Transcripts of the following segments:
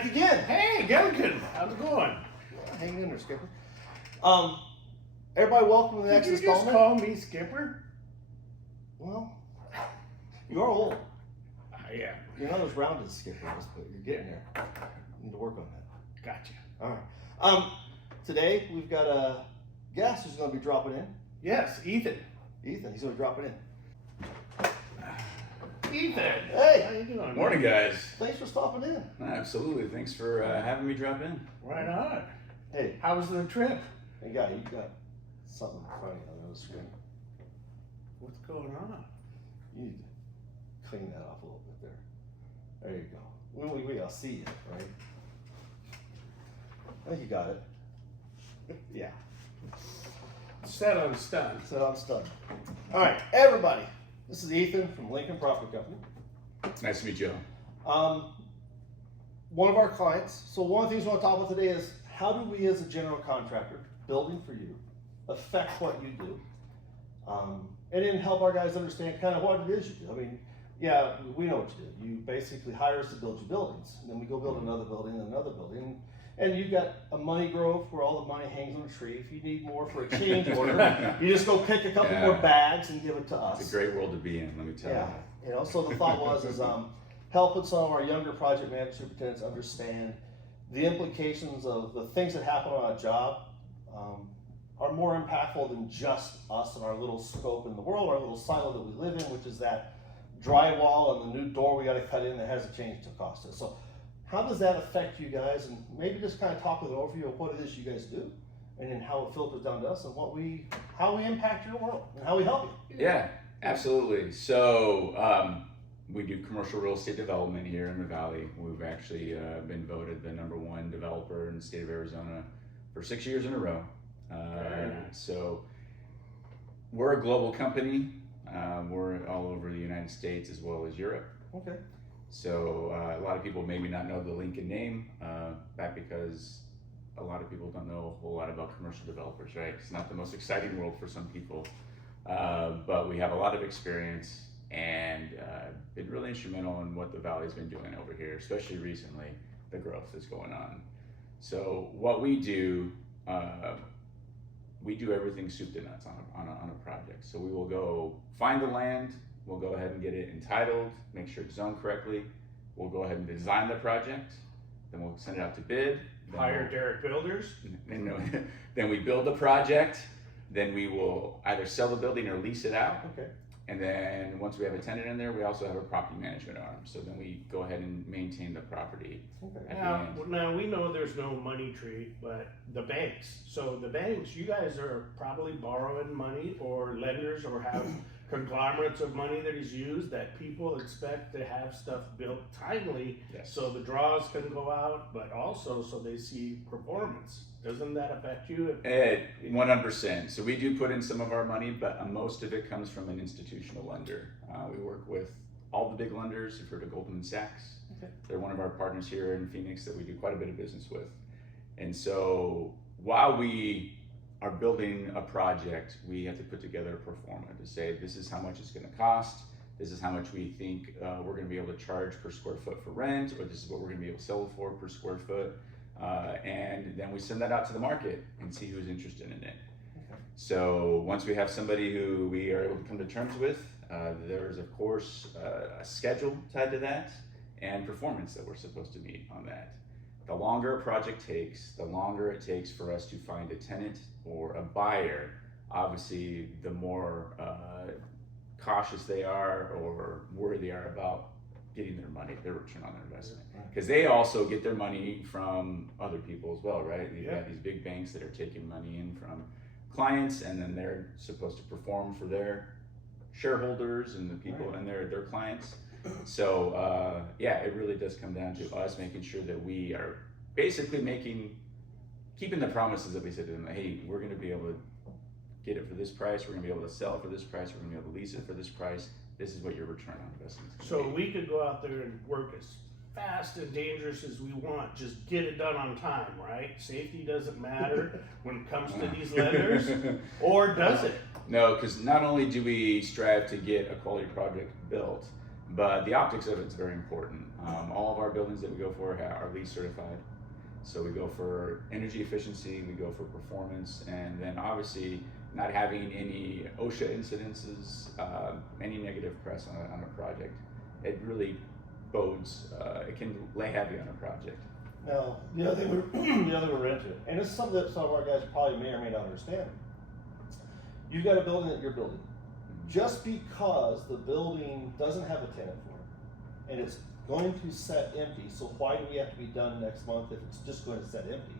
back again. Hey, Gilligan, how's it going? Hang in there, Skipper. Everybody, welcome to the next Did you just installment. call me Skipper? Well, you're old. Yeah. You're not as round as Skipper is, but you're getting there. You need to work on that. Gotcha. All right. Today we've got a guest who's going to be dropping in. Yes, Ethan. Ethan, he's going to be dropping in. Ethan. Hey. How you doing? Morning, guys. Thanks for stopping in. Absolutely. Thanks for having me drop in. Right on. Hey, How was the trip? hey, guy, you got something funny on the screen. What's going on? You need to clean that off a little bit there. There you go. We all see it, right? I think you got it. Yeah. Set on stun. So I'm stunned. All right, everybody. This is Ethan from Lincoln Property Company. Nice to meet you. One of our clients. So one of the things we want to talk about today is how do we as a general contractor, building for you, affect what you do? And then help our guys understand kind of what it is you do. I mean, yeah, we know what you do. You basically hire us to build you buildings. And then we go build another building and another building. And you got a money grove where all the money hangs on a tree. If you need more for a change order, you just go pick a couple more bags and give it to us. It's a great world to be in, let me tell you. You know, so the thought was helping some of our younger project managers, superintendents understand the implications of the things that happen on a job are more impactful than just us and our little scope in the world, our little silo that we live in, which is that drywall and the new door we got to cut in that has a change to cost us. So how does that affect you guys? And maybe just kind of talk with an overview of what it is you guys do, and then how it filters down to us and how we impact your world and how we help you. Yeah, absolutely. So we do commercial real estate development here in the Valley. We've actually been voted the #1 developer in the state of Arizona for 6 years in a row. So we're a global company. We're all over the United States as well as Europe. Okay. So a lot of people maybe not know the Lincoln name, that because a lot of people don't know a whole lot about commercial developers, right? It's not the most exciting world for some people, but we have a lot of experience and been really instrumental in what the Valley's been doing over here, especially recently, the growth that's going on. So what we do everything soup to nuts on a project. So we will go find the land, we'll go ahead and get it entitled, make sure it's zoned correctly. We'll go ahead and design the project, then we'll send it out to bid. Hire Derek Builders. Then we build the project, then we will either sell the building or lease it out. Okay. And then once we have a tenant in there, we also have a property management arm. So then we go ahead and maintain the property. Okay. Now we know there's no money tree, but the banks. So the banks, you guys are probably borrowing money or lenders or have conglomerates of money that is used that people expect to have stuff built timely. Yes. So the draws can go out, but also so they see performance. Doesn't that affect you? 100%. So we do put in some of our money, but most of it comes from an institutional lender. We work with all the big lenders. You've heard of Goldman Sachs. Okay. They're one of our partners here in Phoenix that we do quite a bit of business with. And so while we are building a project, we have to put together a pro forma to say this is how much it's going to cost, this is how much we think we're going to be able to charge per square foot for rent, or this is what we're going to be able to sell it for per square foot. And then we send that out to the market and see who's interested in it. Okay. So once we have somebody who we are able to come to terms with, there's of course a schedule tied to that and performance that we're supposed to meet on that. The longer a project takes, the longer it takes for us to find a tenant or a buyer. Obviously, the more cautious they are or worried they are about getting their money, their return on their investment. Because they also get their money from other people as well, right? You've got these big banks that are taking money in from clients, and then they're supposed to perform for their shareholders and the people and their clients. So it really does come down to us making sure that we are basically keeping the promises that we said to them. Hey, we're going to be able to get it for this price. We're going to be able to sell it for this price. We're going to be able to lease it for this price. This is what your return on investment is. So we could go out there and work as fast and dangerous as we want. Just get it done on time, right? Safety doesn't matter when it comes to these lenders, or does it? No, because not only do we strive to get a quality project built, But the optics of it's very important. All of our buildings that we go for are LEED certified. So we go for energy efficiency, we go for performance, and then obviously not having any OSHA incidences, any negative press on a project. It really bodes, it can lay heavy on a project. Now, the other thing we're into, and it's something that some of our guys probably may or may not understand. You've got a building that you're building. Just because the building doesn't have a tenant for it, and it's going to set empty, so why do we have to be done next month if it's just going to set empty?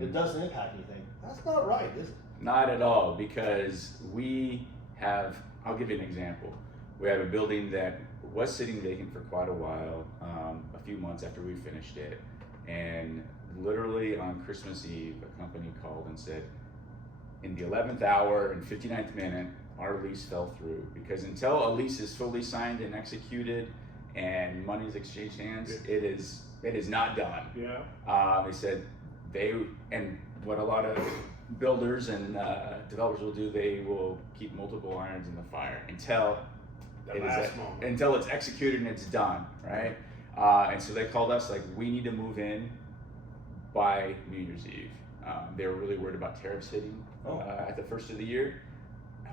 It doesn't impact anything. That's not right, is it? Not at all, because we have, I'll give you an example. We have a building that was sitting vacant for quite a while, a few months after we finished it, and literally on Christmas Eve, a company called and said, in the 11th hour and 59th minute, our lease fell through, because until a lease is fully signed and executed and money is exchanged hands, it is not done. Yeah. They said and what a lot of builders and developers will do, they will keep multiple irons in the fire until until it's executed and it's done, right? And so they called us like, we need to move in by New Year's Eve. They were really worried about tariffs hitting at the first of the year.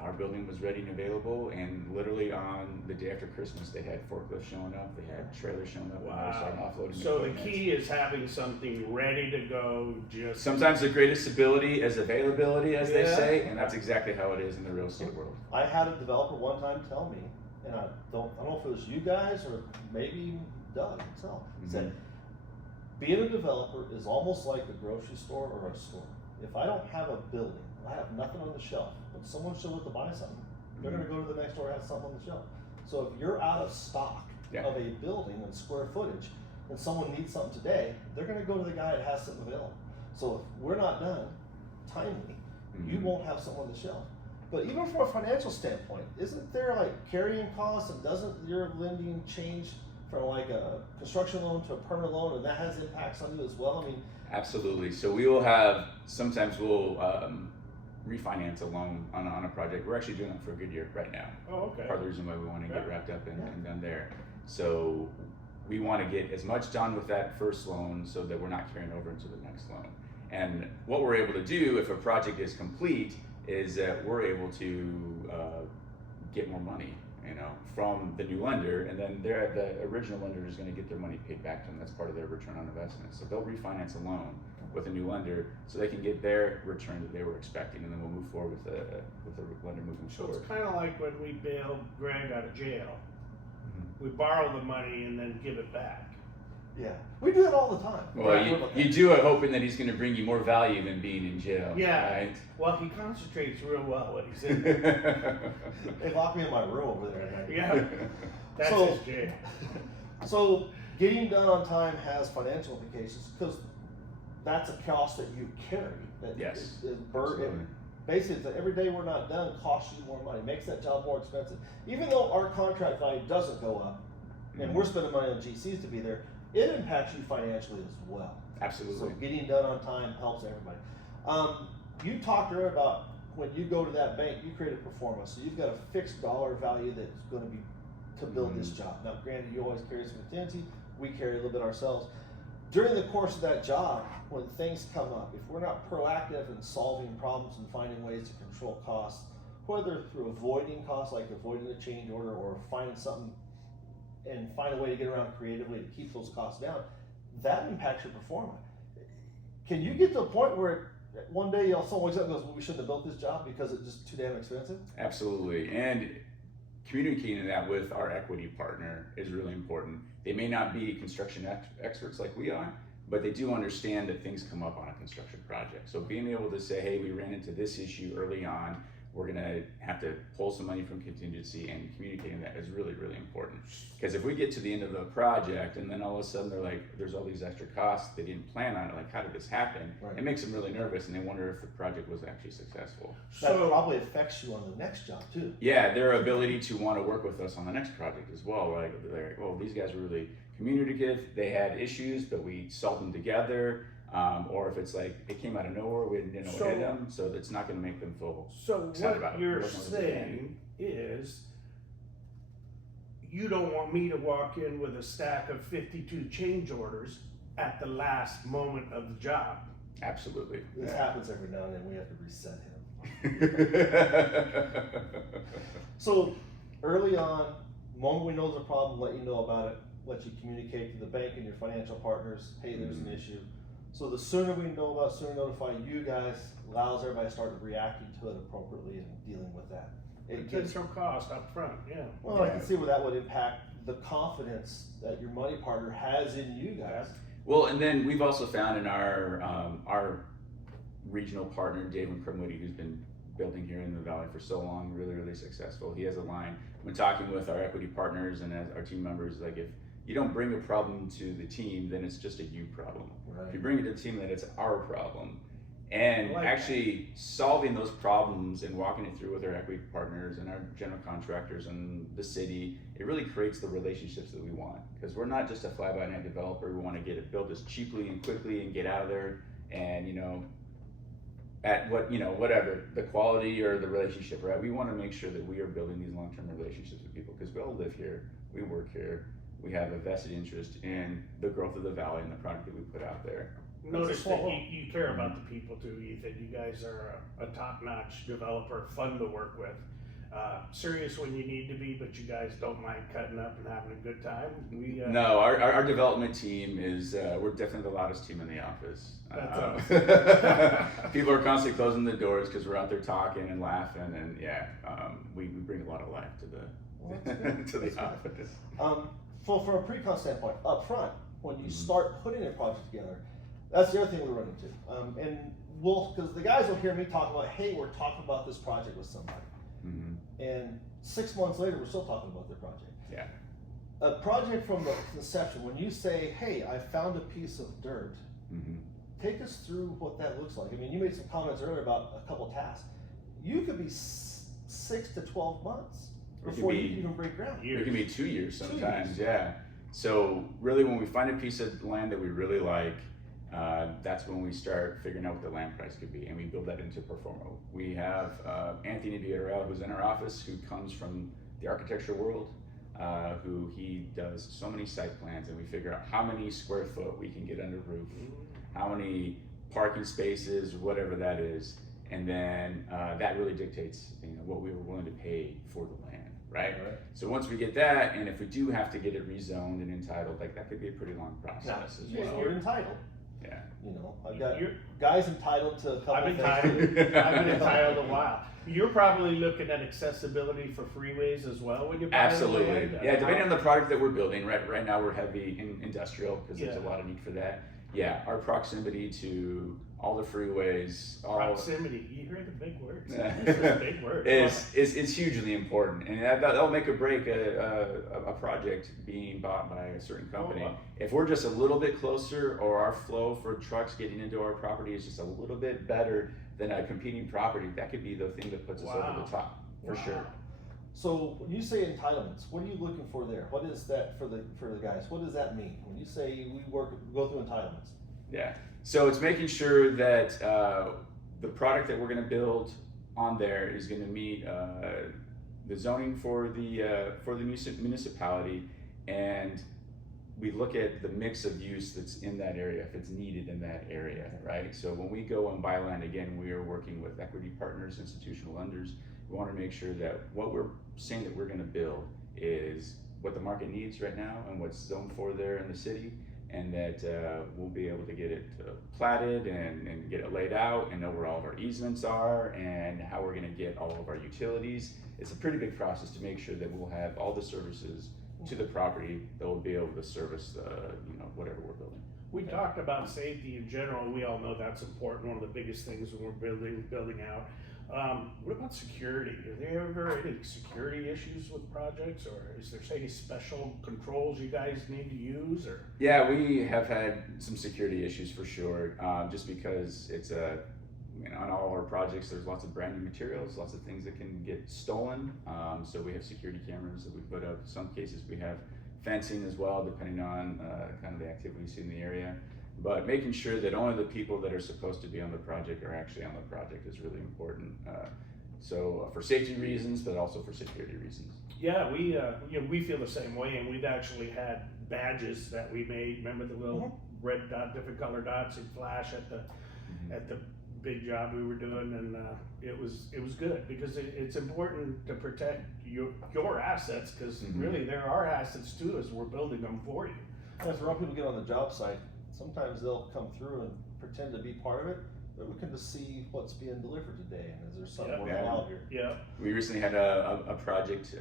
Our building was ready and available, and literally on the day after Christmas, they had forklifts showing up, they had trailers showing up, and they were starting offloading. So the key is having something ready to go. Just sometimes the greatest ability is availability, as they say, and that's exactly how it is in the real estate world. I had a developer one time tell me, and I don't know if it was you guys or maybe Doug himself, said, being a developer is almost like a grocery store or a store. If I don't have a building, I have nothing on the shelf, but someone shows up to buy something, they're gonna go to the next door and have something on the shelf. So if you're out of stock of a building and square footage, and someone needs something today, they're gonna go to the guy that has something available. So if we're not done timely, you won't have something on the shelf. But even from a financial standpoint, isn't there like carrying costs, and doesn't your lending change from like a construction loan to a permanent loan, and that has impacts on you as well? I mean, absolutely. So we will have, sometimes we'll refinance a loan on a project. We're actually doing that for a good year right now. Oh, okay. Part of the reason why we want to get wrapped up and done there. So we want to get as much done with that first loan so that we're not carrying over into the next loan. And what we're able to do if a project is complete is that we're able to get more money, from the new lender, and then the original lender is going to get their money paid back to them. That's part of their return on investment. So they'll refinance a loan with a new lender so they can get their return that they were expecting, and then we'll move forward with the lender moving So forward. it's kind of like when we bailed Greg out of jail. We borrow the money and then give it back. yeah, we do that all the time. Well, you do it hoping that he's going to bring you more value than being in jail. Yeah. Right? Well, he concentrates real well when he's in there. They lock me in my room over there. Yeah, that's So- his jail. So getting done on time has financial implications, because that's a cost that you carry. That Yes. is Absolutely. basically, it's like every day we're not done costs you more money, makes that job more expensive. Even though our contract value doesn't go up, and we're spending money on GCs to be there, it impacts you financially as well. Absolutely. So getting done on time helps everybody. You talked earlier about when you go to that bank, you create a performance. So you've got a fixed dollar value that's going to be to build this job. Now, granted, you always carry some contingency. We carry a little bit ourselves. During the course of that job, when things come up, if we're not proactive in solving problems and finding ways to control costs, whether through avoiding costs, like avoiding a change order, or finding something and find a way to get around creatively to keep those costs down, that impacts your performance. Can you get to a point where one day someone wakes up and goes, well, we shouldn't have built this job because it's just too damn expensive? Absolutely. And communicating that with our equity partner is really important. They may not be construction experts like we are, but they do understand that things come up on a construction project. So being able to say, hey, we ran into this issue early on, we're gonna have to pull some money from contingency, and communicating that is really, really important. Because if we get to the end of the project and then all of a sudden they're like, there's all these extra costs, they didn't plan on it, like how did this happen? Right. It makes them really nervous, and they wonder if the project was actually successful. That So probably affects you on the next job too. Yeah, their ability to want to work with us on the next project as well. Like, they're like, well, these guys were really communicative. They had issues, but we solved them together. Or if it's like it came out of nowhere, we didn't know what hit them, so it's not going to make them feel So excited about what it. you're It wasn't what they saying is you don't want me to walk in with a stack of 52 change orders at the last moment of the job. Absolutely. This happens every now and then. We have to reset him. So early on, moment we know there's a problem, let you know about it, let you communicate to the bank and your financial partners, hey, there's an issue. So the sooner we know about, sooner notify you guys, allows everybody to start reacting to it appropriately and dealing with that. It gets, Potential cost up front, yeah. well, I can see where that would impact the confidence that your money partner has in you guys. Well, and then we've also found in our regional partner, Dave McCrimwoody, who's been building here in the Valley for so long, really, really successful. He has a line when talking with our equity partners and as our team members, like if you don't bring a problem to the team, then it's just a you problem. Right. If you bring it to the team, then it's our problem. And I like actually solving those problems and walking it through with our equity partners and our general contractors and the city, it really creates the relationships that we want. Because we're not just a fly-by-night developer. We want to get it built as cheaply and quickly and get out of there and, at whatever, the quality or the relationship, right? We want to make sure that we are building these long-term relationships with people because we all live here, we work here, we have a vested interest in the growth of the valley and the product that we put out there. Notice that you care about the people too, Ethan. You guys are a top-notch developer, fun to work with. Serious when you need to be, but you guys don't mind cutting up and having a good time. No, our development team is, we're definitely the loudest team in the office. People are constantly closing the doors because we're out there talking and laughing and we bring a lot of life to the office. From a pre-con standpoint, up front, when you start putting a project together, that's the other thing we run into. And because the guys will hear me talk about, hey, we're talking about this project with somebody. And 6 months later, we're still talking about their project. Yeah. A project from the inception, when you say, hey, I found a piece of dirt, take us through what that looks like. I mean, you made some comments earlier about a couple tasks. You could be 6 to 12 months before you even break ground. It can be 2 years sometimes, 2 years. yeah. So really when we find a piece of land that we really like, that's when we start figuring out what the land price could be, and we build that into Performa. We have Anthony Villarreal, who's in our office, who comes from the architecture world, who he does so many site plans, and we figure out how many square foot we can get under roof, how many parking spaces, whatever that is, and then that really dictates what we were willing to pay for the land, right? So once we get that, and if we do have to get it rezoned and entitled, like that could be a pretty long process as well. You're entitled. Yeah. I've got guys entitled to a couple I've been things. I've been entitled a while. You're probably looking at accessibility for freeways as well when you're buying Absolutely. land. Yeah, depending on the product that we're building. Right now we're heavy in industrial because there's a Yeah. lot of need for that. Yeah, our proximity to all the freeways, Proximity. You hear the big words. Yeah. These are big words. is hugely important, and that'll make or break a project being bought by a certain company. wow. If we're just a little bit closer, or our flow for trucks getting into our property is just a little bit better than a competing property, that could be the thing that puts us over the top for sure. So when you say entitlements, what are you looking for there? What is that for the guys? What does that mean when you say we go through entitlements? Yeah. So it's making sure that the product that we're going to build on there is going to meet the zoning for the municipality, and we look at the mix of use that's in that area, if it's needed in that area, right? So when we go and buy land, again, we are working with equity partners, institutional lenders. We want to make sure that what we're saying that we're going to build is what the market needs right now and what's zoned for there in the city, and that we'll be able to get it platted and get it laid out and know where all of our easements are and how we're going to get all of our utilities. It's a pretty big process to make sure that we'll have all the services to the property that will be able to service whatever we're building. We talked about safety in general. We all know that's important. One of the biggest things when we're building out. What about security? Are there ever any security issues with projects, or is there any special controls you guys need to use? Or yeah, we have had some security issues for sure. Just because it's on all our projects, there's lots of brand new materials, lots of things that can get stolen. So we have security cameras that we put up. In some cases, we have fencing as well, depending on kind of the activity we see in the area. But making sure that only the people that are supposed to be on the project are actually on the project is really important. So for safety reasons, but also for security reasons. Yeah, we feel the same way, and we've actually had badges that we made. Remember the little red dot, different color dots that flash at the big job we were doing, and it was good because it's important to protect your assets, because really they're our assets too as we're building them for you. As wrong people get on the job site, sometimes they'll come through and pretend to be part of it, but we can just see what's being delivered today, and is there something working out here? Yeah. We recently had a project,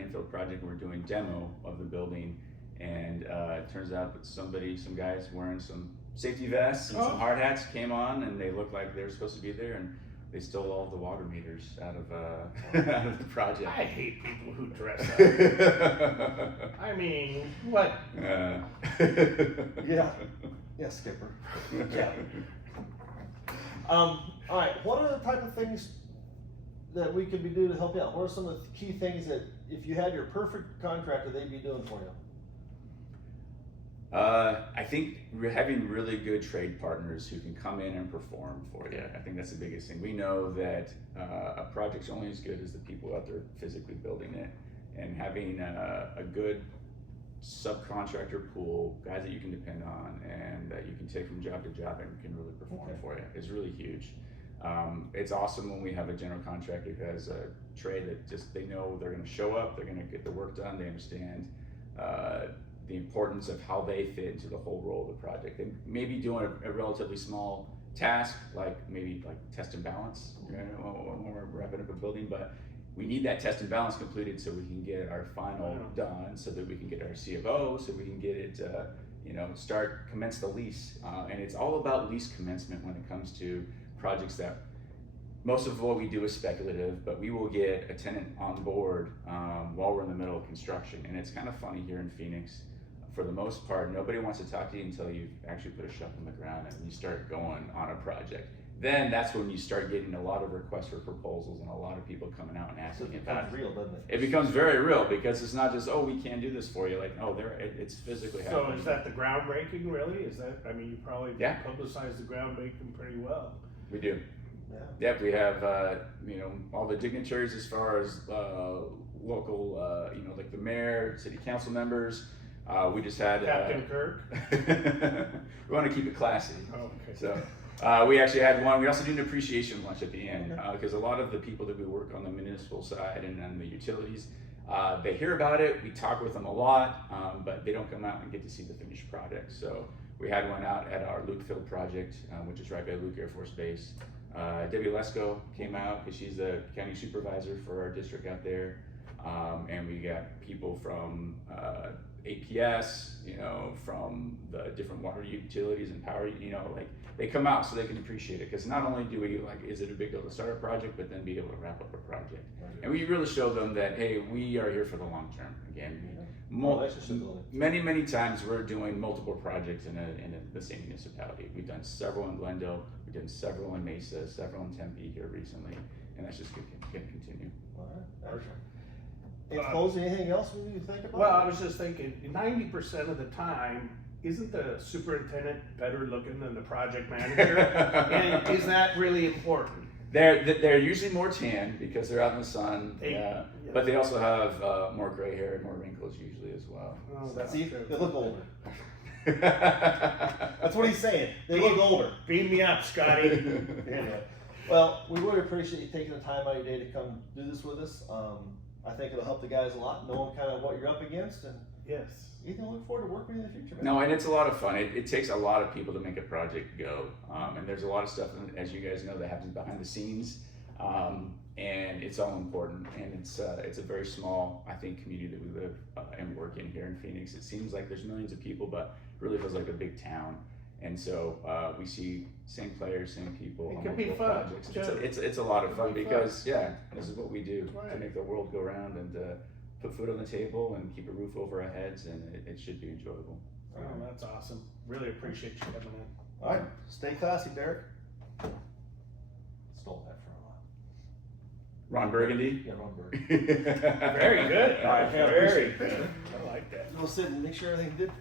infill project, we're doing demo of the building, and it turns out that some guys wearing some safety vests and some hard hats came on, and they looked like they were supposed to be there, and they stole all of the water meters out of out of the project. I hate people who dress up. I mean, what? Yeah, Skipper. Yeah. All right. What are the type of things that we could be doing to help you out? What are some of the key things that, if you had your perfect contractor, they'd be doing for you? I think having really good trade partners who can come in and perform for you. I think that's the biggest thing. We know that a project's only as good as the people out there physically building it, and having a good subcontractor pool, guys that you can depend on and that you can take from job to job and can really perform for you, is really huge. It's awesome when we have a general contractor who has a trade that just, they know they're going to show up, they're going to get the work done, they understand the importance of how they fit into the whole role of the project. They may be doing a relatively small task, like maybe like test and balance, when we're wrapping up a building, but we need that test and balance completed so we can get our final done, so that we can get our C of O, so we can get it, commence the lease. And it's all about lease commencement when it comes to projects that most of what we do is speculative, but we will get a tenant on board while we're in the middle of construction. And it's kind of funny here in Phoenix, for the most part, nobody wants to talk to you until you've actually put a shovel in the ground and you start going on a project. Then that's when you start getting a lot of requests for proposals and a lot of people coming out and asking about it. It becomes real, doesn't it? It becomes very real, because it's not just, oh, we can't do this for you. Like, oh, it's physically happening. So is that the groundbreaking, really? Is that, I mean, you probably publicize the groundbreaking pretty well. We do. Yeah. Yep, we have, all the dignitaries as far as local, like the mayor, city council members. We just had Captain Kirk. We want to keep it classy. Oh, okay. So we actually had one. We also did an appreciation lunch at the end, because a lot of the people that we work on the municipal side and on the utilities, they hear about it. We talk with them a lot, but they don't come out and get to see the finished product. So we had one out at our Luke Field project, which is right by Luke Air Force Base. Debbie Lesko came out because she's the county supervisor for our district out there, and we got people from APS, from the different water utilities and power, like they come out so they can appreciate it, because not only do we is it a big deal to start a project, but then be able to wrap up a project. And we really show them that, hey, we are here for the long term. Again, many times we're doing multiple projects in the same municipality. We've done several in Glendale, we've done several in Mesa, several in Tempe here recently, and that's just going to continue. All right. In closing, anything else we need to think about? Well, I was just thinking, 90% of the time, isn't the superintendent better looking than the project manager? And is that really important? They're usually more tan because they're out in the sun, but they also have more gray hair and more wrinkles usually as well. Oh, that's See, true. they look older. That's what he's saying. They look older. Beam me up, Scotty. Anyway, well, we really appreciate you taking the time out of your day to come do this with us. I think it'll help the guys a lot, knowing kind of what you're up against, and Yes. Ethan, I look forward to working with you in the future, man. No, and it's a lot of fun. It takes a lot of people to make a project go, and there's a lot of stuff, as you guys know, that happens behind the scenes, and it's all important. And it's a very small, I think, community that we live and work in here in Phoenix. It seems like there's millions of people, but it really feels like a big town. And so we see same players, same people. It can be fun. Projects. It's a lot of fun because this is what we do to make the world go round and put food on the table and keep a roof over our heads, and it should be enjoyable. Oh, that's awesome. Really appreciate you coming in. All right, stay classy, Derek. Stole that from Ron Burgundy. Yeah, Ron Burgundy. Very good. All right, Very good. I like that. Go sit and make sure everything's good.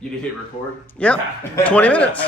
You did hit record? Yep, 20 minutes.